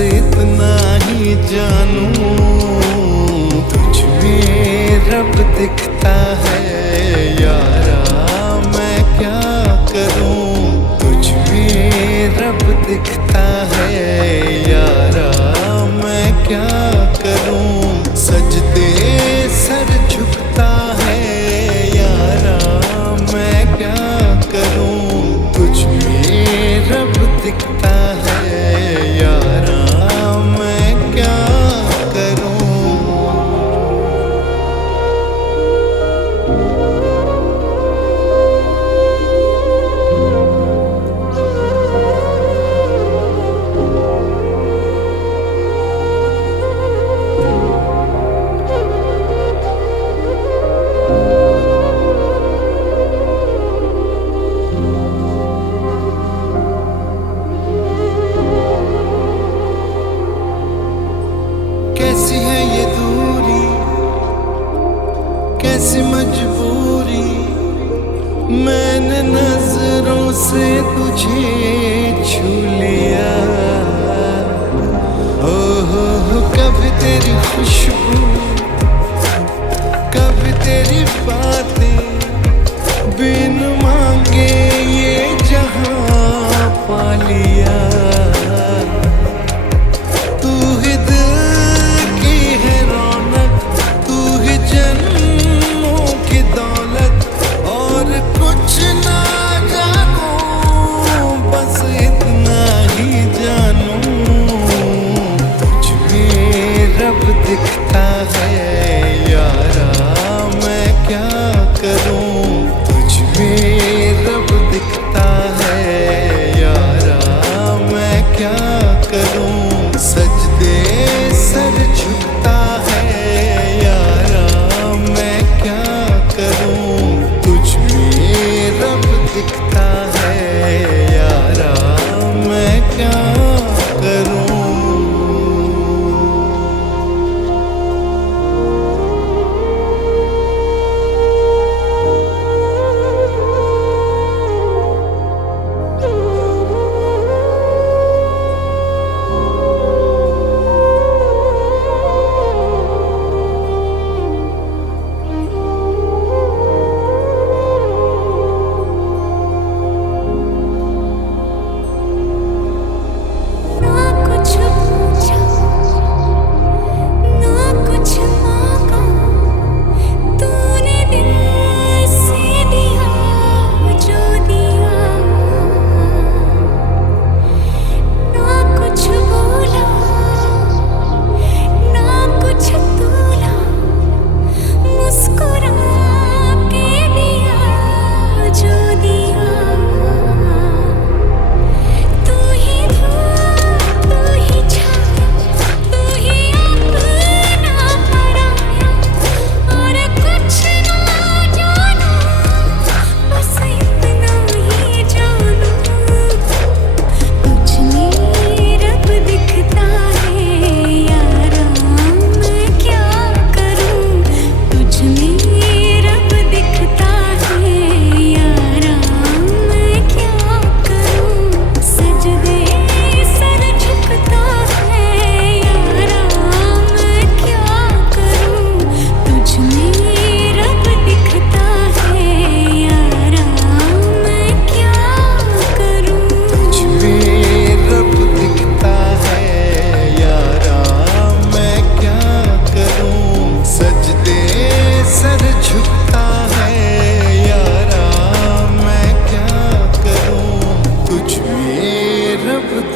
इतना ही जानूं, तुझ में रब दिखता है यारा, मैं क्या करूं। तुझ में रब दिखता है यारा, मैं क्या करूं। सजदे सर झुकता है यारा, मैं क्या करूं। तुझ में रब दिखता है यारा, मैं क्या करूं। कैसी है ये दूरी, कैसी मजबूरी, मैंने नजरों से तुझे छू लिया। हो कभी तेरी खुशबू, कभी तेरी बातें, बिन मांगे ये जहां पा लिया। दिखता है यारा, मैं क्या करूं। तुझ में रब दिखता है यारा, मैं क्या करूं। सजदे सर झुकता है यारा, मैं क्या करूं। तुझ में रब दिखता है यारा, मैं क्या करूं।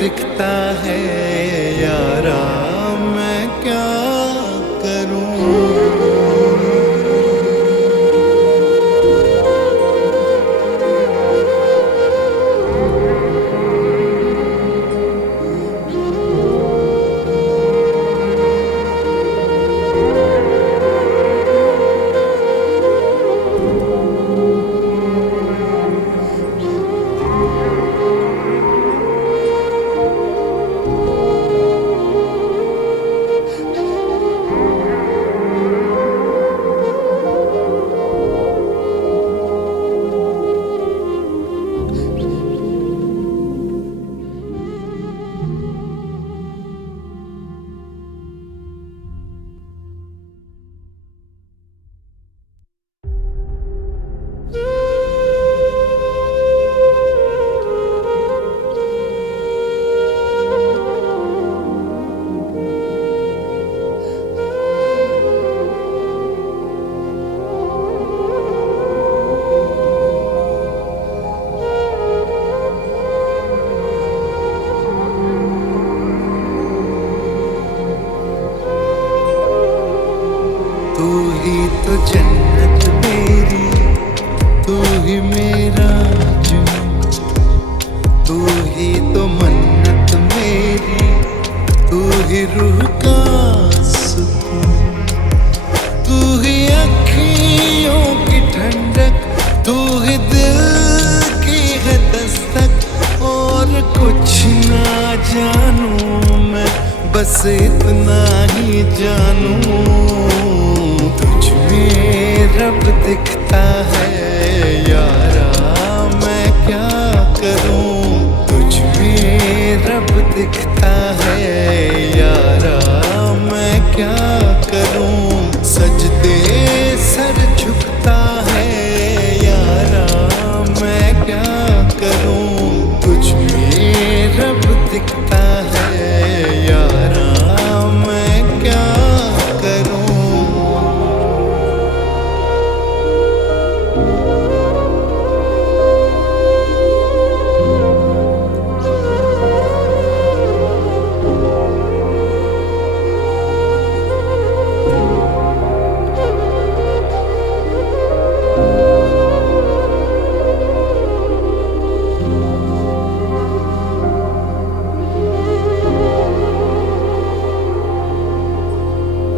दिखता है यारा, मैं क्या करूं। तो जन्नत मेरी, तू ही मेरा जुनून, तू ही तो मन्नत मेरी, तू ही रूह का सुकून, तू ही अखियों की ठंडक, तू ही दिल की है दस्तक। और कुछ ना जानूं मैं, बस इतना ही जानूं, तुझ में रब दिखता है यारा, मैं क्या करूं। तुझ में रब दिखता है यारा, मैं क्या करूं। सजदे सर झुकता है यारा, मैं क्या करूं। तुझ में रब दिखता है यारा, मैं क्या करूं।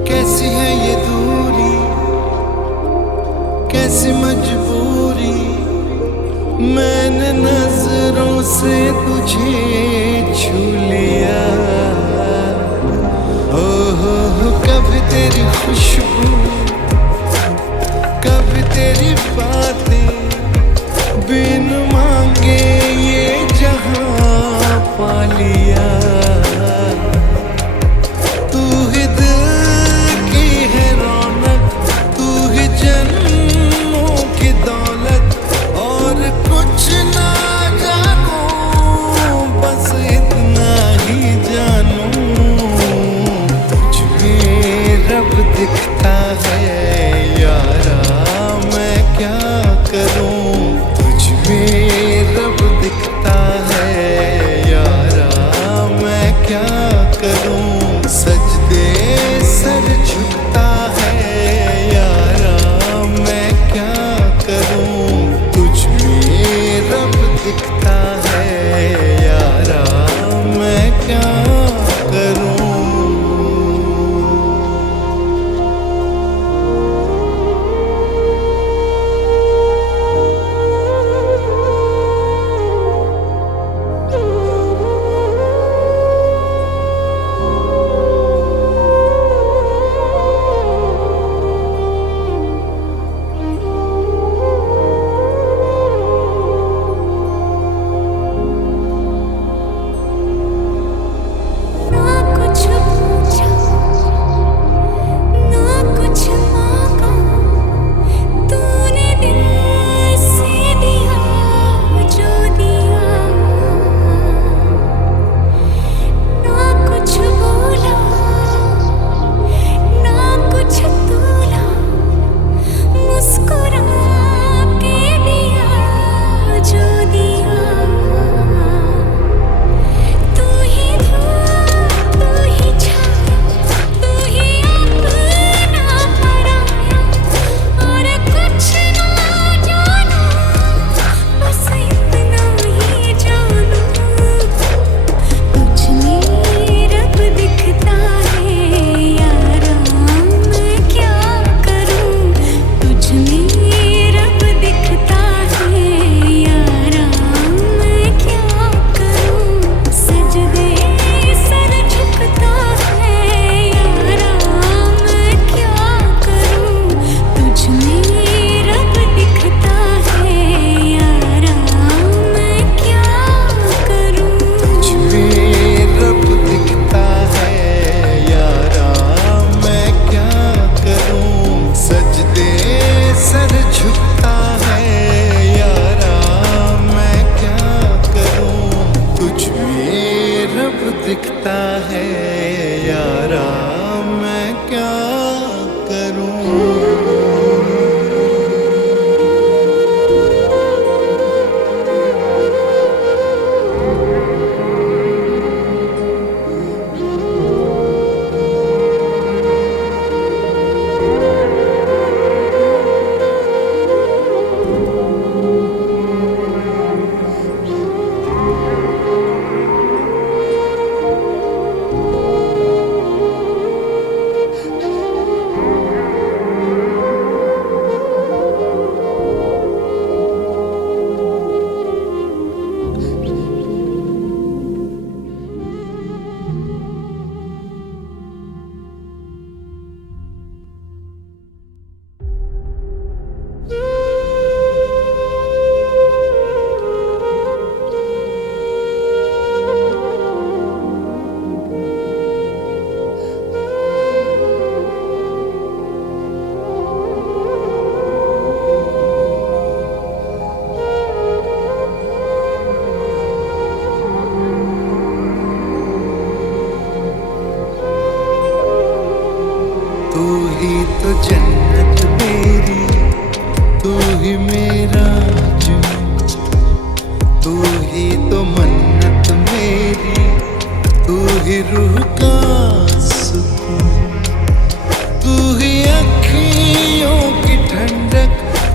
कैसी है ये दूरी, कैसी मजबूरी, मैंने नजरों से तुझे छू लिया। हो कभी तेरी खुशबू, कभी तेरी बातें, बिन मांगे ये जहां पा लिया। तू ही दिल की है रौनक, तू ही जन्मों की दौलत, और कुछ ना जानूं, बस इतना ही जानूं, तुझ में रब दिखता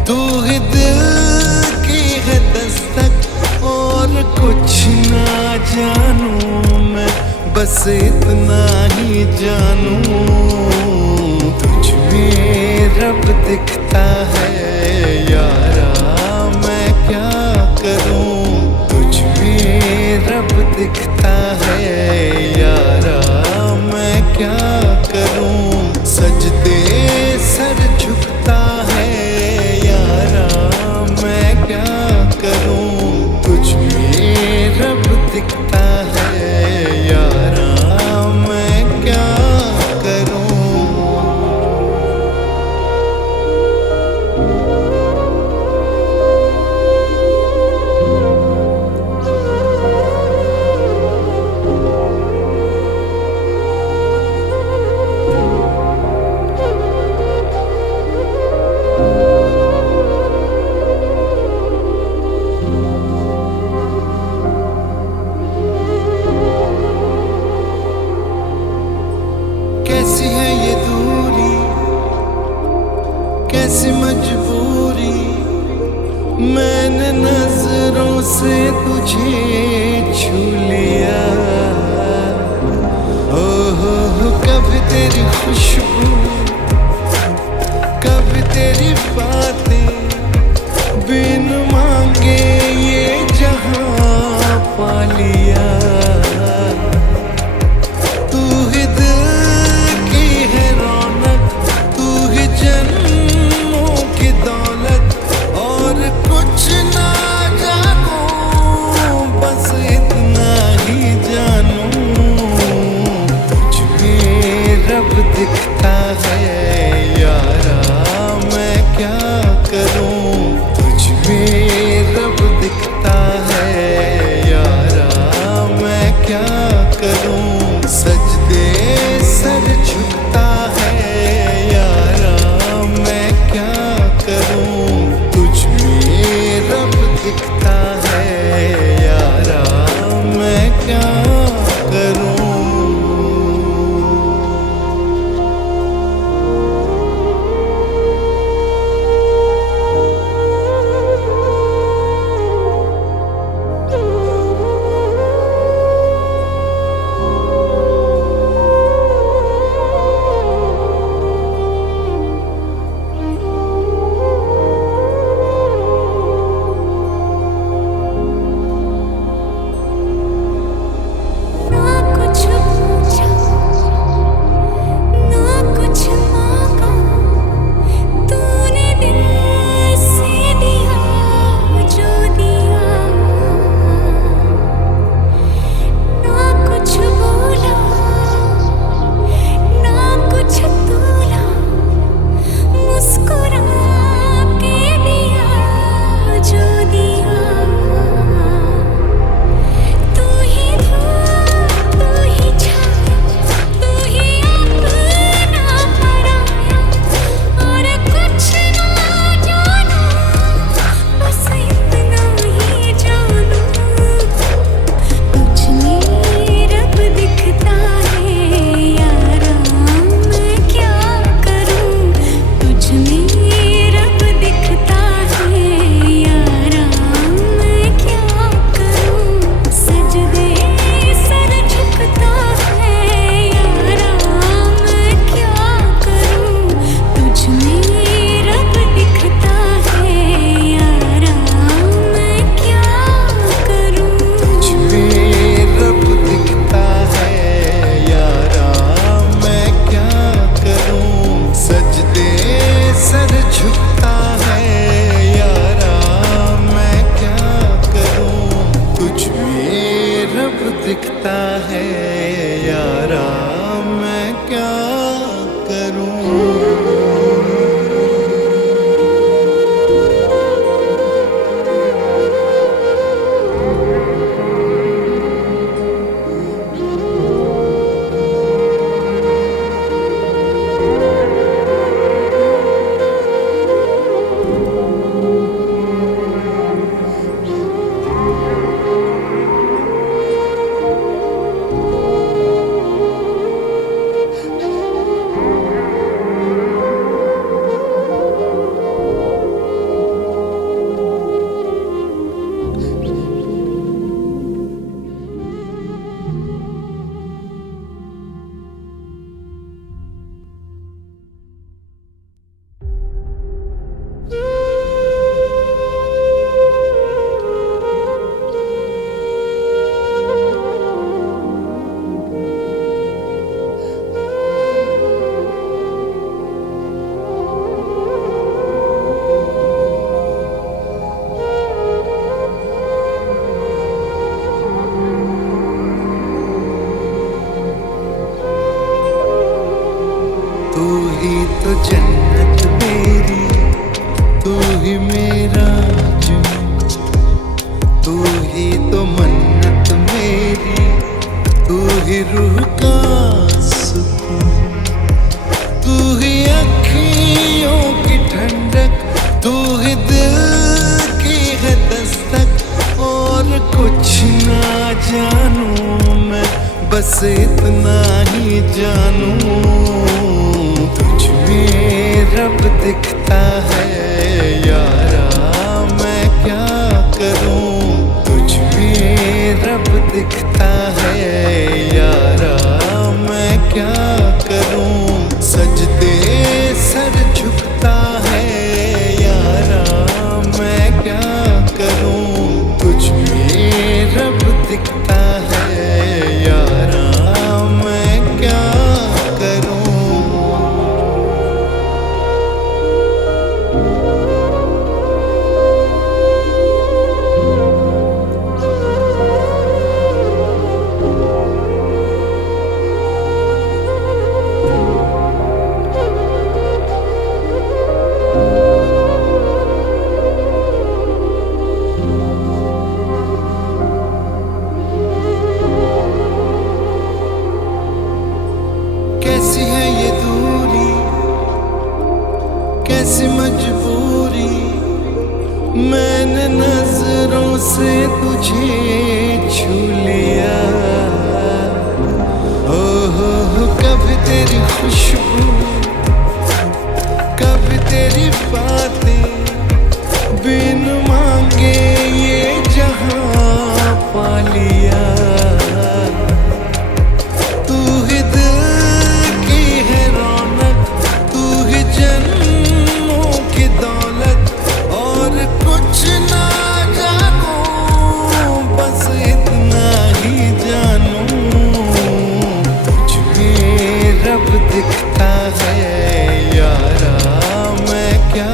तू ही दिल की है दस्तक और कुछ ना जानूं मैं, बस इतना ही जानूं तुझ में रब दिखता है यारा, मैं क्या करूं तुझ में रब दिखता है यारा, मैं क्या करूं सजदे सर झुकता है यारा, मैं क्या करूं तुझ में रब दिखता है यारा, मैं क्या करूं। कैसी है ये दूरी, कैसी मजबूरी, मैंने नजरों से तुझे छू लिया। ओहो कभी तेरी खुशबू, कभी तेरी बातें, बिन मांगे ये जहां पा लिया। तू ही दिल की है रौनक, तू ही जन्मों की दौलत, और कुछ ना जानूं बस इतना ही जानूं तुझ में रब दिखता है यारा, मैं क्या ही मेरा जुनून, तू ही तो मन्नत मेरी, तू ही रूह का सुकून, तू ही अखियों की ठंडक, तू ही दिल की है दस्तक। और कुछ ना जानूं मैं, बस इतना ही जानूं, तुझ में रब दिखता है यारा, मैं क्या करूं। तुझ में रब दिखता है यारा, मैं क्या करूं। सजदे सर झुकता है यारा, मैं क्या करूं। तुझ में रब दिखता है यारा, मैं क्या करूं। कैसी है ये दूरी, कैसी मजबूरी, मैंने नजरों से तुझे छू लिया। हो कभी तेरी खुशबू, कभी तेरी बातें, बिन मांगे ये जहां पा लिया। तू ही दिल की है रौनक, तू ही जन्मों की दौलत, और कुछ ना जानूं, बस इतना ही जानूं, तुझ में रब दिखता है यारा, मैं क्या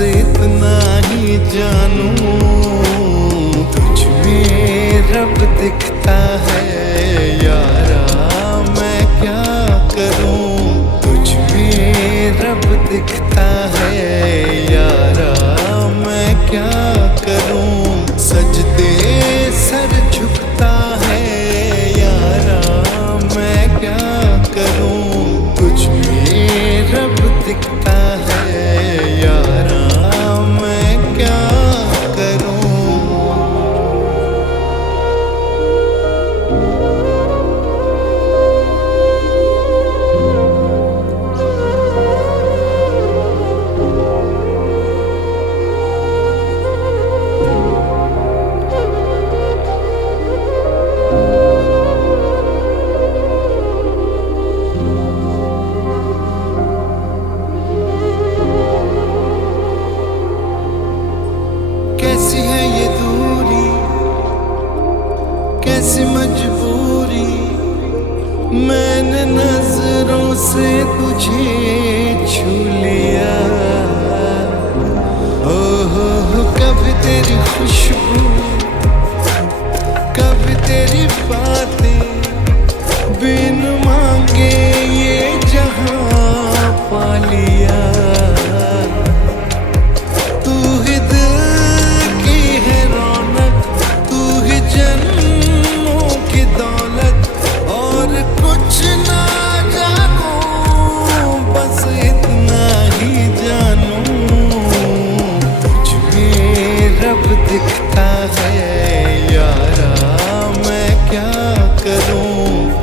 इतना ही जानूं, तुझ में रब दिखता है यारा, मैं क्या करूं। तुझ में रब दिखता है यारा, मैं क्या करूं। सजदे सर झुकता है यारा, मैं क्या करूं। तुझ में रब दिखता है यारा, मैं क्या करूं। कैसी है ये दूरी, कैसी मजबूरी, मैंने नजरों से तुझे छू लिया। हो कभी तेरी खुशबू, कभी तेरी बातें, बिन मांगे ये जहां पा लिया। तू ही दिल की है रौनक, तू ही जन्मों की दौलत, और कुछ ना जानूं, बस इतना ही जानूं। तुझ में रब दिखता है यारा, मैं क्या करूं।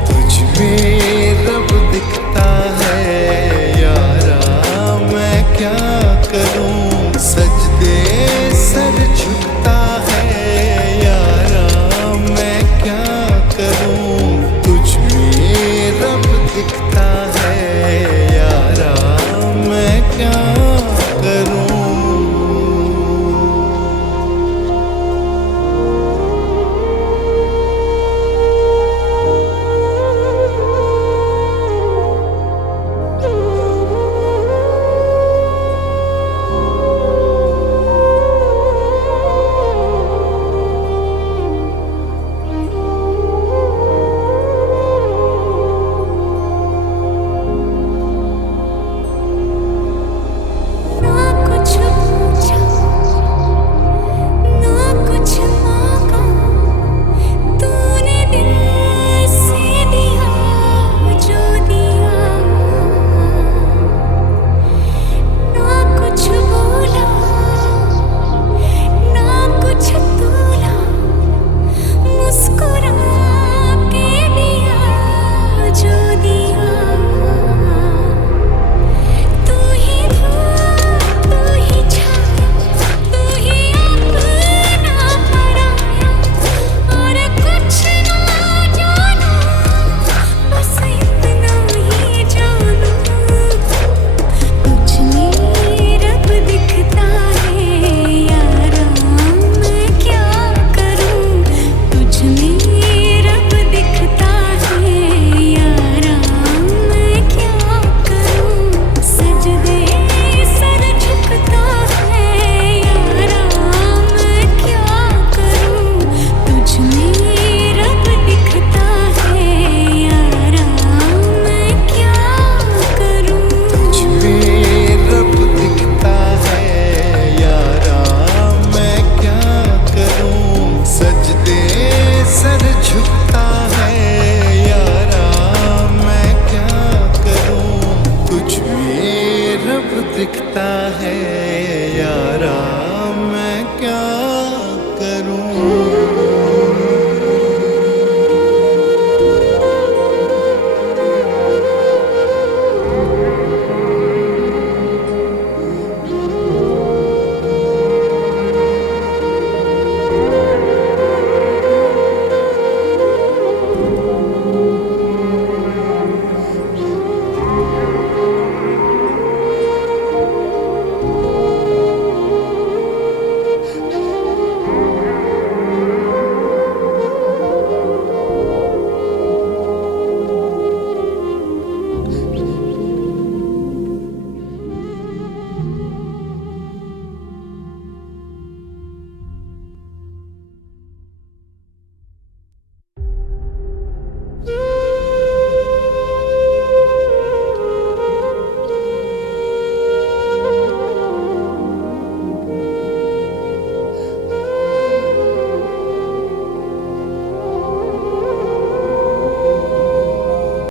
तुझ में रब दिखता है यारा, मैं क्या करूं। सजदे सर झुकता है यारा, मैं क्या करूं। तुझ में रब दिखता